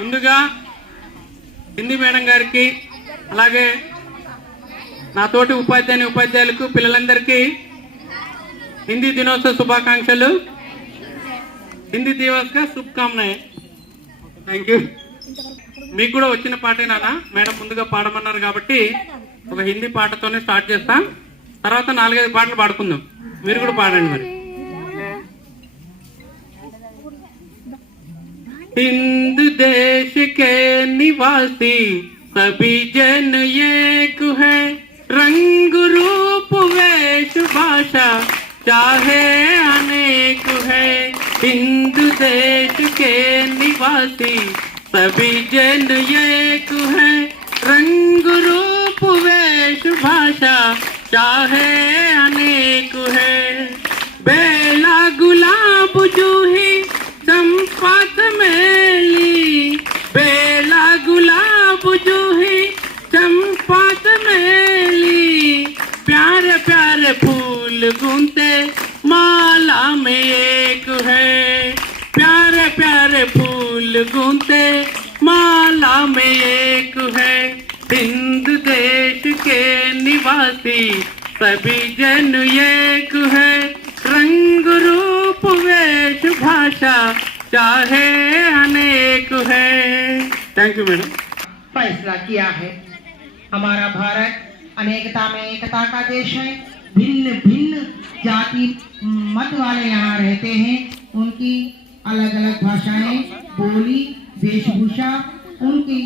ముందుగా హిందీ మేడం గారికి అలాగే నా తోటి ఉపాధ్యాయులకు పిల్లలందరికీ హిందీ దినోత్సవ శుభాకాంక్షలు. హిందీ దివస్ కా శుభకామనాయ్. Thank you. మీకు కూడా వచ్చిన పాటేనా మేడం ముందుగా పాడమన్నారు కాబట్టి ఒక హిందీ పాటతోనే స్టార్ట్ చేస్తా. తర్వాత 4-5 పాటలు పాడుకుందాం. మీరు కూడా పాడండి మరి. हिंद देश के निवासी सभी जन एक है, रंग रूप वेश भाषा चाहे अनेक है. हिंद देश के निवासी सभी जन एक है, रंग रूप वेश भाषा चाहे अनेक है. बेला गुलाब जूही चंपत मेली, बेला गुलाब जूही चंपत मेली, प्यारे प्यारे फूल गूंथे माला में एक है. प्यारे प्यारे फूल गूंथे माला में एक है. हिंद देश के निवासी सभी जन एक है, रंग रूप वेश भाषा चाहे अनेक है. Thank you madam. फैसला किया है. हमारा भारत अनेकता में एकता का देश है. भिन्न भिन्न जाति मत वाले यहाँ रहते हैं. उनकी अलग अलग भाषाएं, बोली, वेशभूषा, उनकी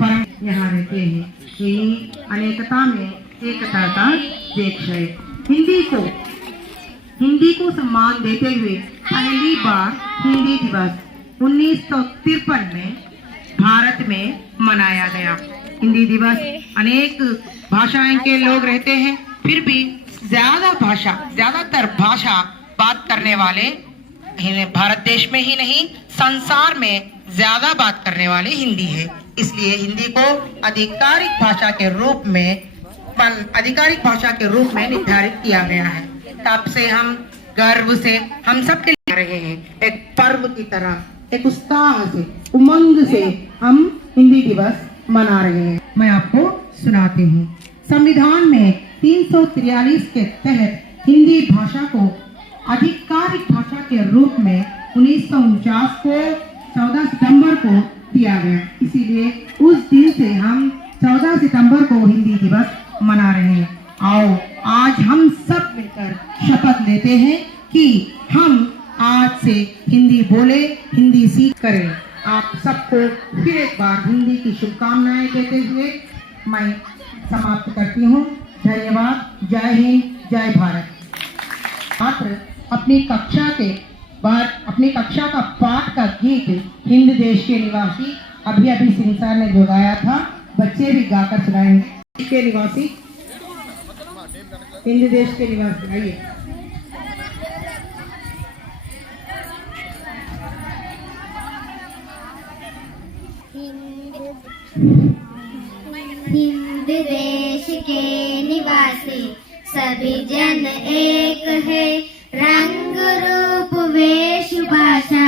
परम यहाँ रहते हैं. यही अनेकता में एकता का देश है. हिंदी को सम्मान देते हुए पहली बार हिंदी दिवस 1953 में भारत में मनाया गया. हिंदी दिवस अनेक भाषाएं के लोग रहते हैं, फिर भी ज्यादातर भाषा बात करने वाले भारत देश में ही नहीं संसार में ज्यादा बात करने वाले हिंदी है. इसलिए हिंदी को आधिकारिक भाषा के रूप में निर्धारित किया गया है. तब से हम गर्व से हम सब के लिए रहे हैं. एक पर्व की तरह, एक उत्साह से, उमंग से हम हिंदी दिवस मना रहे हैं. मैं आपको सुनाती हूँ. संविधान में 343 के तहत हिंदी भाषा को आधिकारिक भाषा के रूप में 1949 को 14 सितंबर को दिया गया. इसीलिए उस दिन से हम 14 सितंबर को हिंदी दिवस मना रहे हैं. आओ आज हम सब मिलकर शपथ लेते हैं कि हम आज से हिंदी बोले, हिंदी सीख करें. आप सबको फिर एक बार हिंदी की शुभकामनाएं देते हुए मैं समाप्त करती हूँ. धन्यवाद. जय हिंद, जय भारत. छात्र अपनी कक्षा का पाठ का गीत हिंद देश के निवासी अभी सिंह सर ने जो गाया था, बच्चे भी गाकर सुनाएंगे. के निवासी, हिंद देश के निवासी, आइए. हिंद देश के निवासी सभी जन एक है, रंग रूप वेश भाषा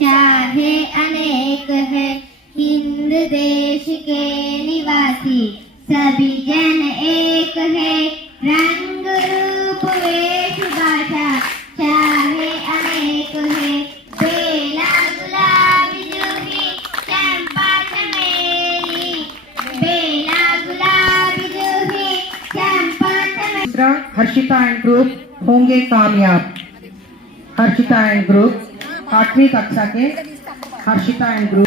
चाहे अनेक है. हिंद देश के निवासी सभी जन एक है, रंग रूप वेश भाषा चाहे अनेक है. बेला गुलाब जूही चंपा चमेली, बेला गुलाब जूही चंपा चमेली. हर्षिता एंड ग्रुप होंगे कामयाब. हर्षिता एंड ग्रुप 8वीं कक्षा के हर्षिता एंड ग्रुप.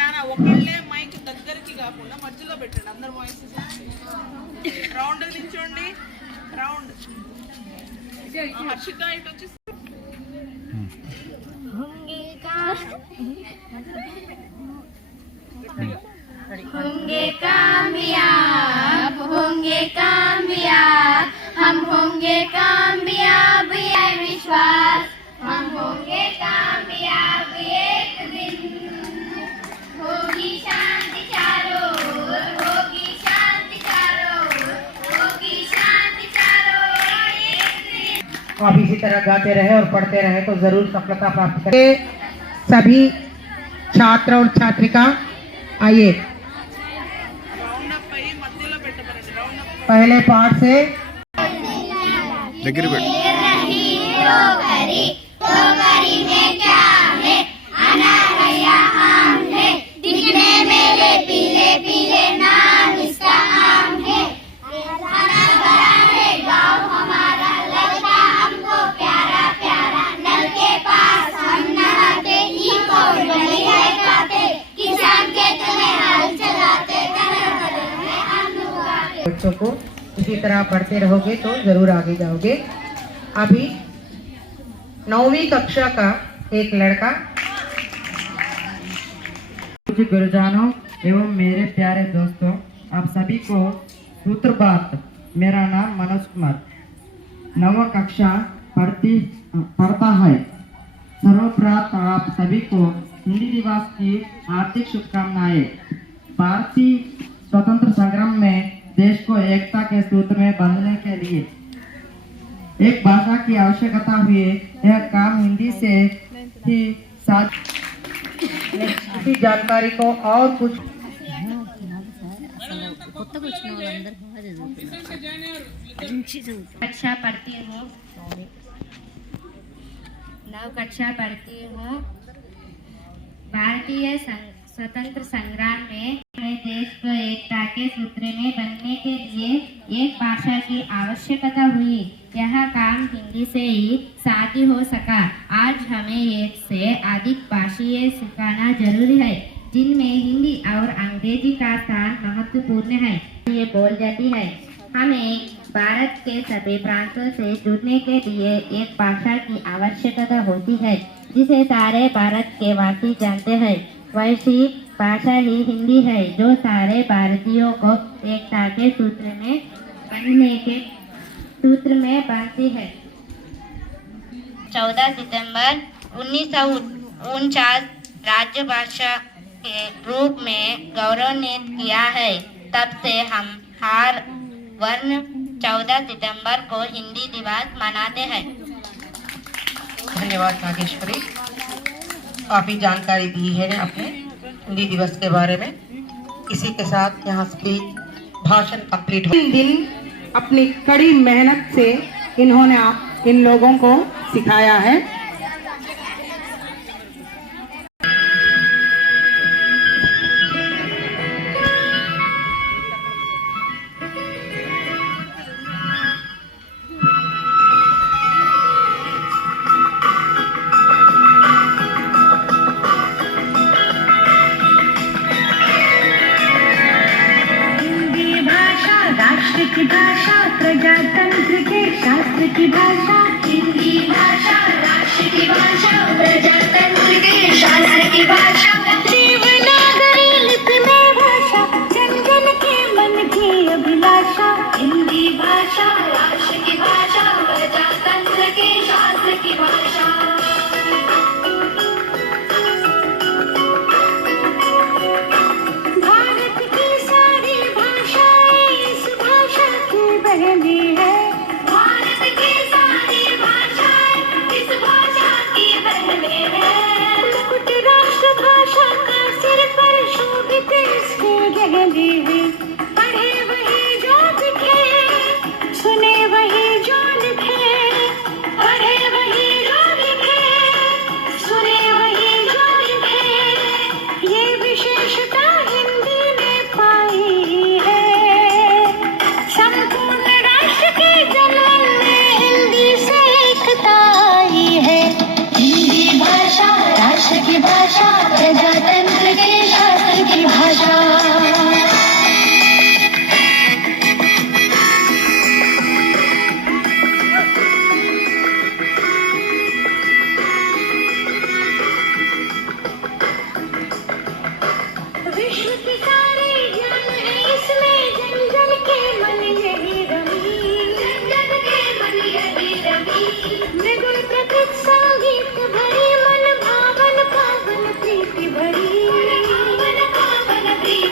రౌండ్ నిల్చోండి. రౌండ్ హర్షిత ఇటు వచ్చి होंगे कामयाब, होंगे कामयाब, हम होंगे कामयाब, ये विश्वास. हम होंगे कामयाब एक दिन. होगी शांति चारों ओर, होगी शांति चारों ओर, होगी शांति चारों ओर एक दिन. आप इसी तरह गाते रहे और पढ़ते रहे तो जरूर सफलता प्राप्त करें. सभी छात्र और छात्रिका आइए రౌండ్ అప్ అయ్యి మధ్యలో పెట్టబడండి రౌండ్ అప్ पहले पार्ट से टोकरी में क्या है? अनार या आम है, दिखने मेरे पीले पीले, नाम इसका आम है। हरा भरा है गाँव हमारा, लगता हमको प्यारा प्यारा। नल के पास हम नहाते, इको बड़ी है खाते, किसान खेत में हल चलाते, कलर में हम उगाते। बच्चों को इसी तरह पढ़ते रहोगे तो जरूर आगे जाओगे। अभी 9वीं कक्षा का एक लड़का कुछ गुरुजनों एवं मेरे प्यारे दोस्तों, आप सभी को सुप्रभात। मेरा नाम मनोज कुमार, 9वीं कक्षा पढ़ता है। सर्वप्रथम आप सभी को हिंदी दिवस की हार्दिक शुभकामनाएं। भारतीय स्वतंत्र संग्राम में देश को एकता के सूत्र में बांधने के लिए एक भाषा की आवश्यकता हुई। यह काम हिंदी से ही साथ इसी जानकारी को और कुछ कक्षा पढ़ती हूँ, 9 कक्षा पढ़ती हूँ। भारतीय स्वतंत्र संग्राम में देश को एकता के सूत्र में बनने के लिए एक भाषा की आवश्यकता हुई। यह काम हिंदी से ही साध्य हो सका। आज हमें एक से अधिक भाषाएं सिखाना जरूरी है, जिनमें हिंदी और अंग्रेजी का स्थान महत्वपूर्ण है। ये बोल जाती है। हमें भारत के सभी प्रांतों से जुड़ने के लिए एक भाषा की आवश्यकता होती है, जिसे सारे भारत के वासी जानते हैं। वैसी भाषा ही हिंदी है, जो सारे भारतीयों को एकता के सूत्र में बांधती है। 14 सितंबर 1949 राजभाषा के रूप में गौरवान्वित किया है। तब से हम हर वर्ण 14 सितंबर को हिंदी दिवस मनाते हैं। धन्यवाद नागेश्वरी, काफी जानकारी दी है आपने हिंदी दिवस के बारे में। इसी के साथ यहाँ से भाषण कंप्लीट हो। दिन अपनी कड़ी मेहनत से इन्होंने इन लोगों को सिखाया है। राष्ट्र की भाषा, प्रजातंत्र के शास्त्र की भाषा। हिंदी भाषा राष्ट्र की भाषा, प्रजातंत्र के शास्त्र की भाषा। देवनागरी लिपि में भाषा, जन जन के मन की अभिलाषा। हिंदी भाषा राष्ट्र की भाषा, प्रजातंत्र के शास्त्र की भाषा। भारत की सारी भाषाएं इस भाषा की बहनी है। भारत की सारी भाषाएं इस भाषा की बहनी है। मुकुट राष्ट्र भाषा का सिर पर शोभित इसकी गहरी है। पढ़े वही जो लिखे, सुने वही जो लिखे। पढ़े वही जो लिखे, सुने वही जो लिखे। ये विशेषता हिंदी ने पाई है। संपूर्ण राष्ट्र के जन्म में हिंदी से एकता आई है। हिंदी भाषा राष्ट्र की भाषा, प्रजातंत्र के शास्त्र की भाषा। विश्व के सारे ज्ञान है इसमें, जन जन के मन यही रमी। जन जन के मन यही रमी। मृदुल प्रकृत संगीत भरी, मन भावन पावन प्रीति भरी। मन भावन पावन प्रीति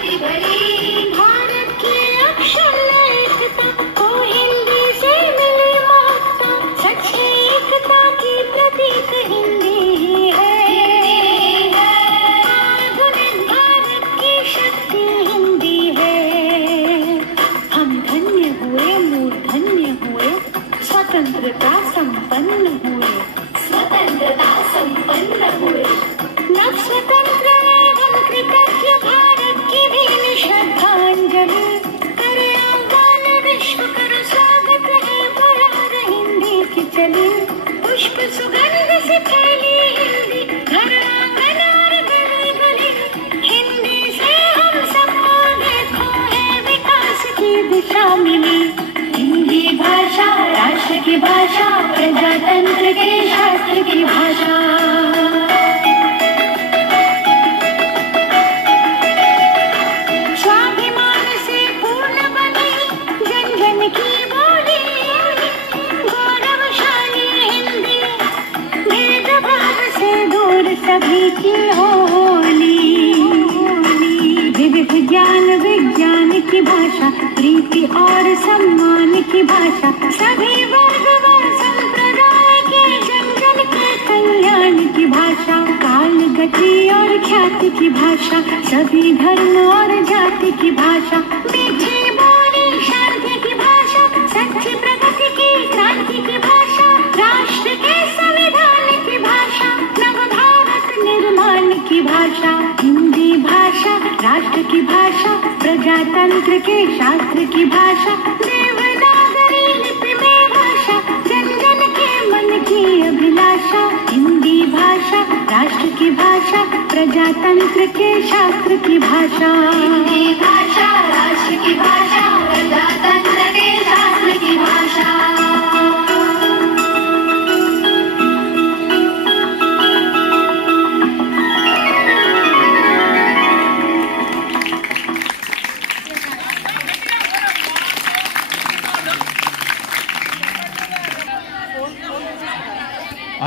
और सम्मान की भाषा, सभी वर्ग व संप्रदाय के जन जन के कल्याण की भाषा, काल गति और ख्याति की भाषा, सभी धर्म और जाति की भाषा, मीठी बोली शांति की भाषा, सच्ची प्रगति की क्रांति की भाषा, राष्ट्र के संविधान की भाषा, नव भारत निर्माण की भाषा, हिंदी भाषा राष्ट्र की भाषा, प्रजातंत्र के शास्त्र की भाषा, देवनागरी लिपि में भाषा, जन जन के मन की अभिलाषा, हिंदी भाषा राष्ट्र की भाषा, प्रजातंत्र के शास्त्र की भाषा, हिंदी भाषा राष्ट्र की भाषा, प्रजातंत्र के शास्त्र की भाषा।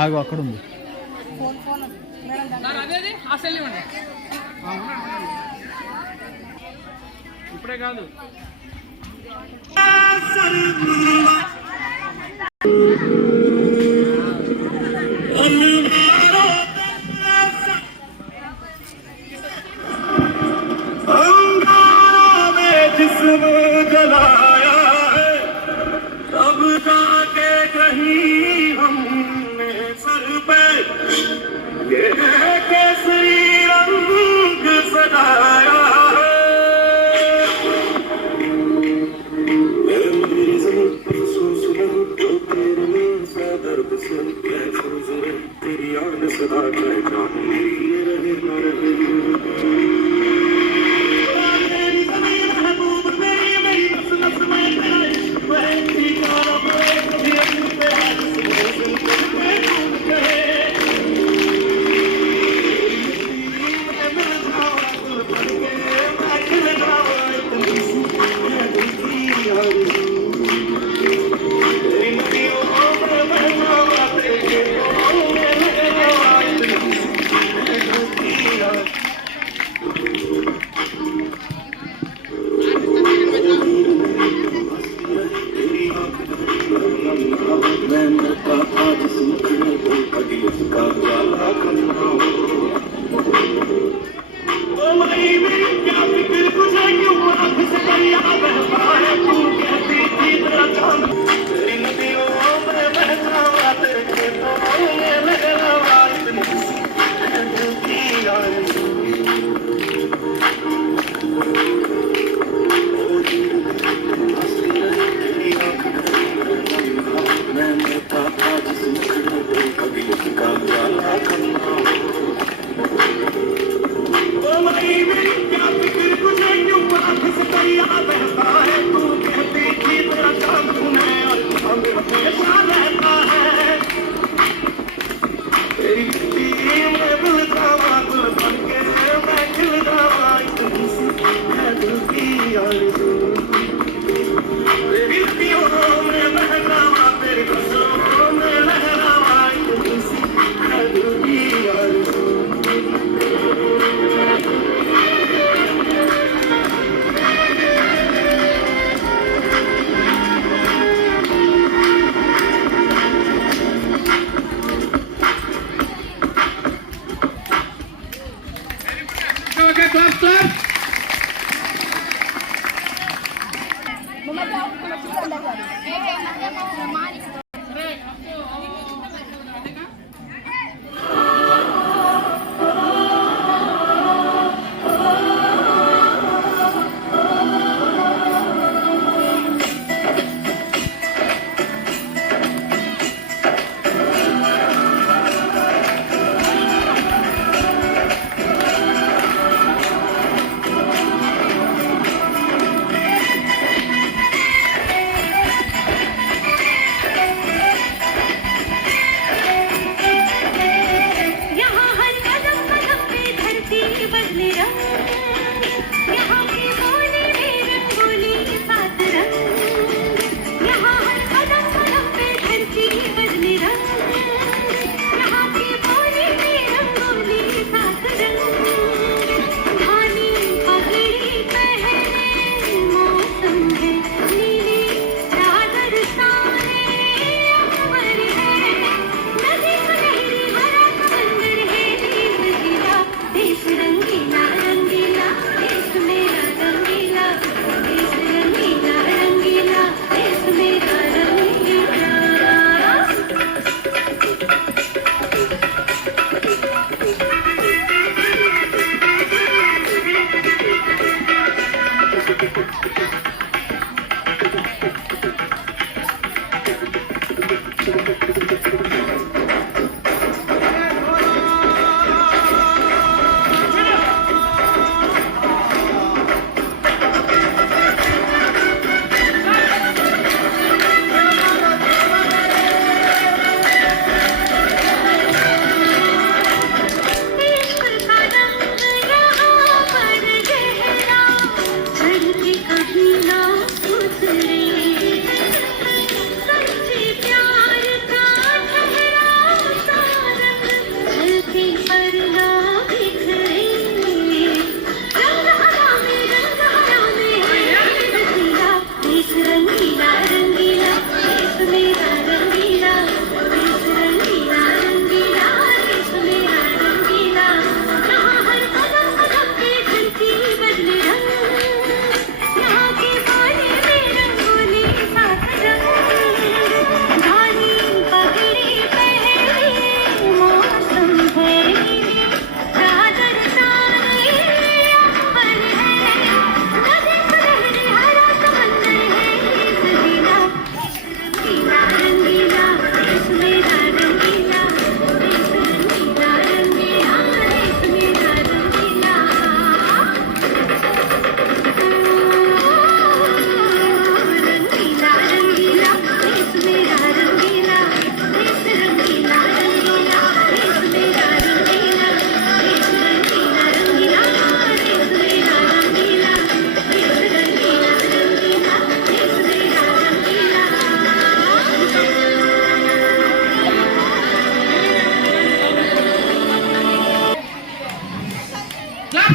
ఆగు అక్కడ ఉంది. అదేది అసలు ఇవ్వండి ఇప్పుడే కాదు.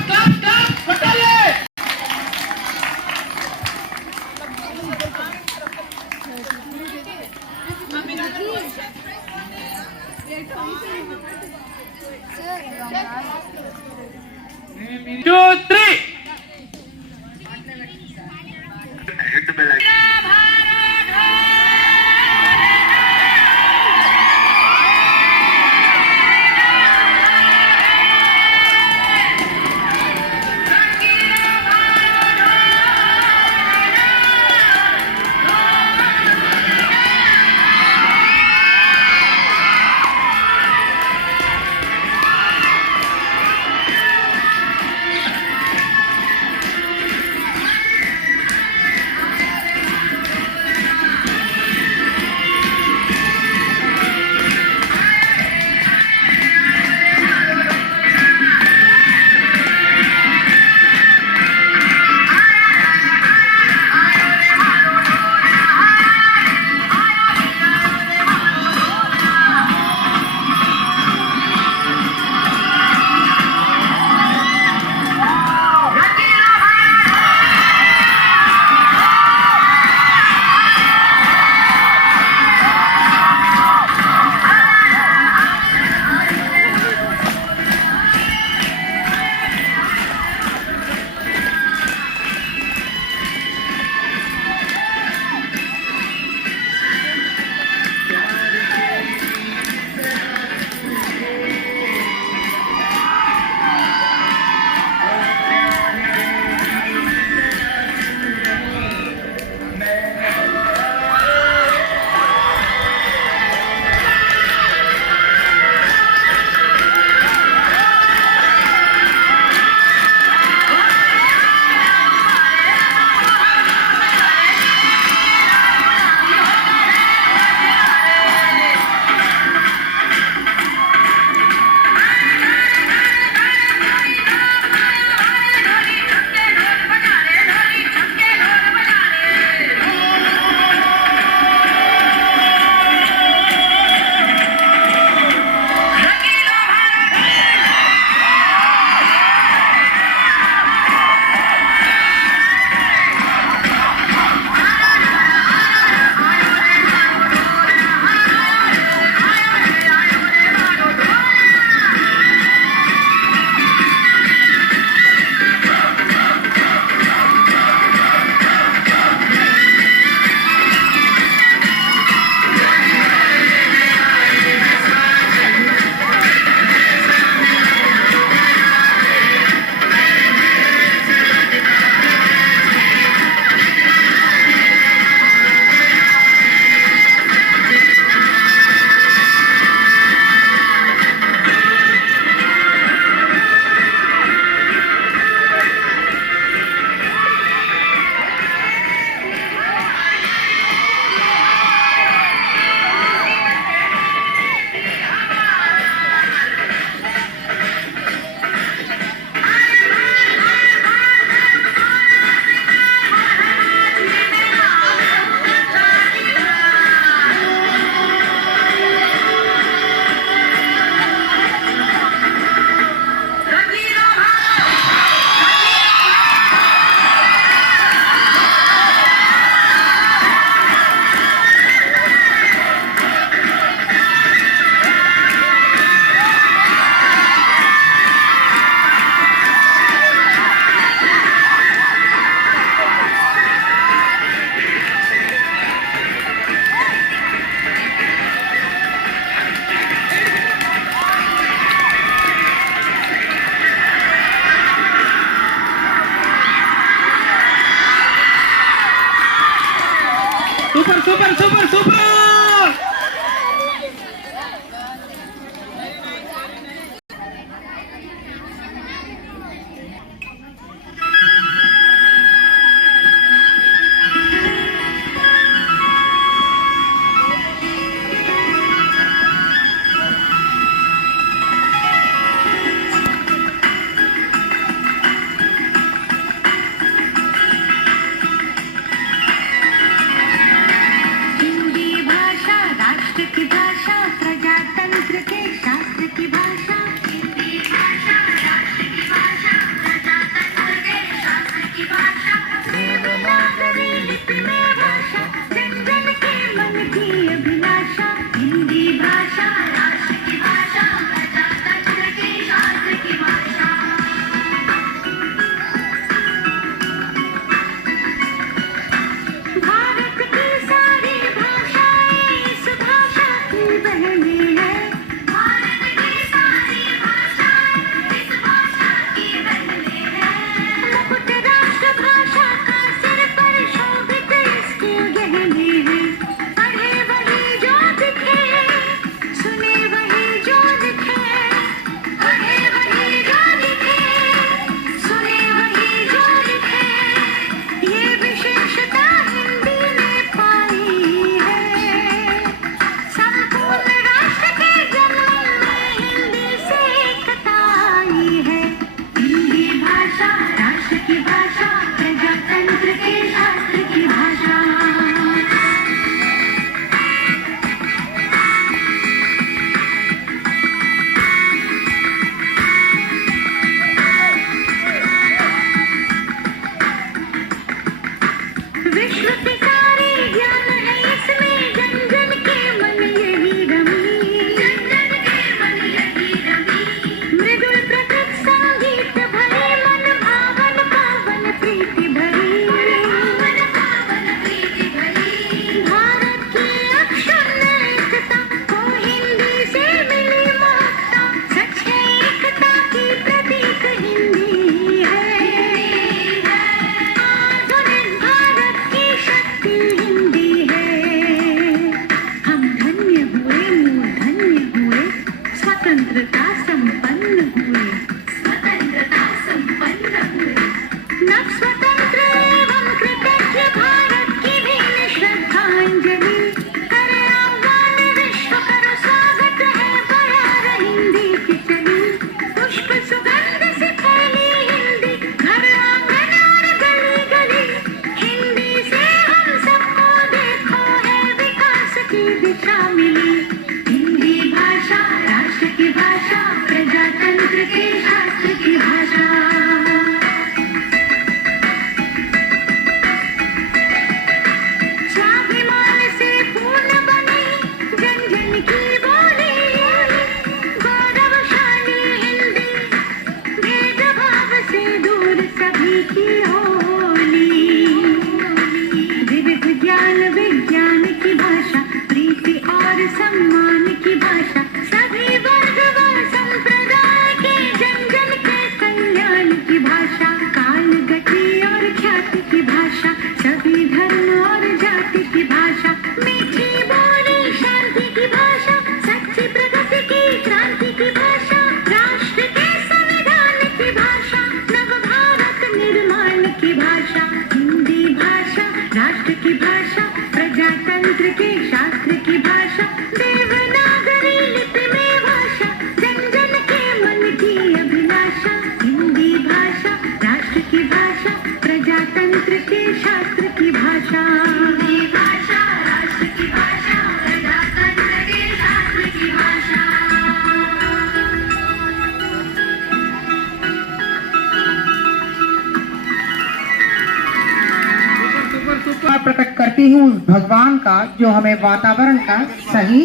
स्टॉप बटाले two three super super super super Hindi सभी की होली। विविध ज्ञान विज्ञान की भाषा, प्रीति और सम्मान की भाषा, सभी वर्ग व संप्रदाय के जन जन के कल्याण की भाषा, काल गति और ख्याति की भाषा, सभी धर्म और जाति की भाषा, मीठी बोली शांति की भाषा, सच्ची प्रगति की क्रांति की भाषा, राष्ट्र के संविधान की भाषा, नव भारत निर्माण की भाषा, हिंदी भाषा राष्ट्र की भाषा, प्रजातंत्र के शास्त्र की भाषा, देवनागरी लिपि में भाषा, जन जन के मन की अभिलाषा, हिंदी भाषा राष्ट्र की भाषा, प्रजातंत्र के शास्त्र की भाषा, हिंदी भाषा राष्ट्र की भाषा, प्रजातंत्र के शास्त्र की भाषा। मैं प्रकट करती हूँ उस भगवान का जो हमें वातावरण का सही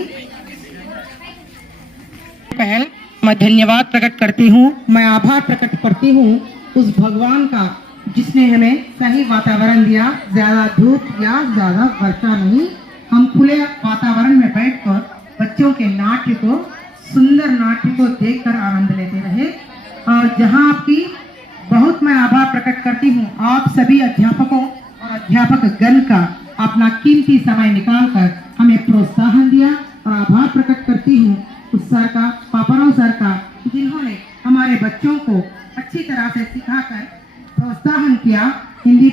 पहल। मैं धन्यवाद प्रकट करती हूँ, मैं आभार प्रकट करती हूँ उस भगवान का जिसने हमें सही वातावरण दिया, ज्यादा धूप या ज्यादा वर्षा नहीं। हम खुले वातावरण में बैठकर बच्चों के नाट्य को, सुंदर नाट्य को देखकर आनंद लेते रहे। और जहाँ आपकी बहुत मैं आभार प्रकट करती हूँ आप सभी अध्यापकों और अध्यापक गण का अपना कीमती समय निकालकर हमें प्रोत्साहन दिया। और आभार प्रकट करती हूँ उस सर का, पापराव सर का, जिन्होंने हमारे बच्चों को अच्छी तरह से सिखाकर प्रोत्साहन किया। हिंदी